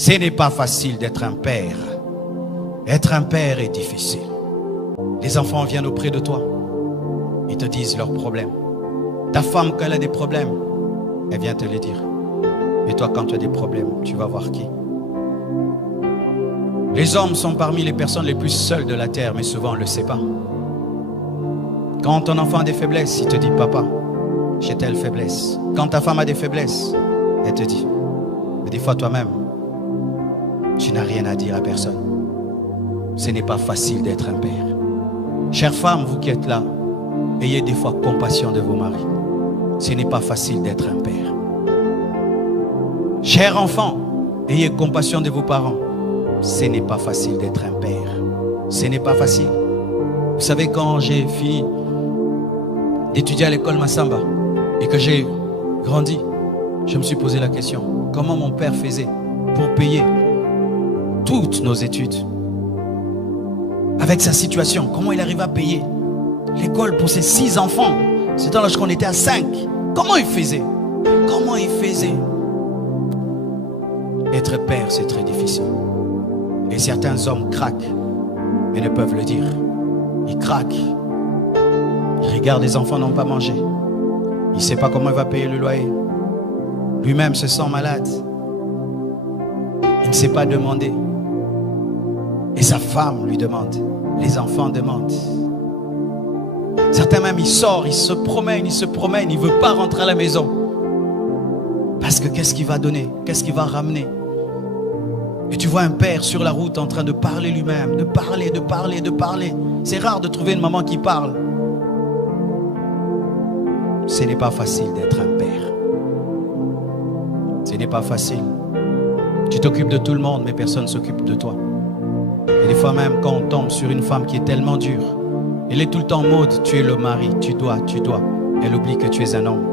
Ce n'est pas facile d'être un père. Être un père est difficile. Les enfants viennent auprès de toi. Ils te disent leurs problèmes. Ta femme, quand elle a des problèmes, elle vient te les dire. Et toi, quand tu as des problèmes, tu vas voir qui? Les hommes sont parmi les personnes les plus seules de la terre, mais souvent on ne le sait pas. Quand ton enfant a des faiblesses, il te dit, papa, j'ai telle faiblesse. Quand ta femme a des faiblesses, elle te dit. Mais des fois toi-même, tu n'as rien à dire à personne. Ce n'est pas facile d'être un père. Chères femmes, vous qui êtes là, ayez des fois compassion de vos maris. Ce n'est pas facile d'être un père. Chers enfants, ayez compassion de vos parents. Ce n'est pas facile d'être un père. Ce n'est pas facile. Vous savez, quand j'ai fini d'étudier à l'école Massamba et que j'ai grandi, je me suis posé la question, comment mon père faisait pour payer toutes nos études? Avec sa situation, comment il arrive à payer l'école pour ses 6 enfants? C'était lorsqu'on était à 5. Comment il faisait? Comment il faisait? Être père, c'est très difficile. Et certains hommes craquent, mais ne peuvent le dire. Ils craquent. Ils regardent les enfants n'ont pas mangé. Il ne sait pas comment il va payer le loyer. Lui-même se sent malade. Il ne sait pas demander. Et sa femme lui demande. Les enfants demandent. Certains même, ils sortent, ils se promènent. Il ne veut pas rentrer à la maison. Parce que qu'est-ce qu'il va donner? Qu'est-ce qu'il va ramener? Et tu vois un père sur la route en train de parler lui-même, de parler. C'est rare de trouver une maman qui parle. Ce n'est pas facile d'être un père. Ce n'est pas facile. Tu t'occupes de tout le monde, mais personne ne s'occupe de toi. Et des fois même, quand on tombe sur une femme qui est tellement dure, elle est tout le temps en mode, tu es le mari, tu dois. Elle oublie que tu es un homme.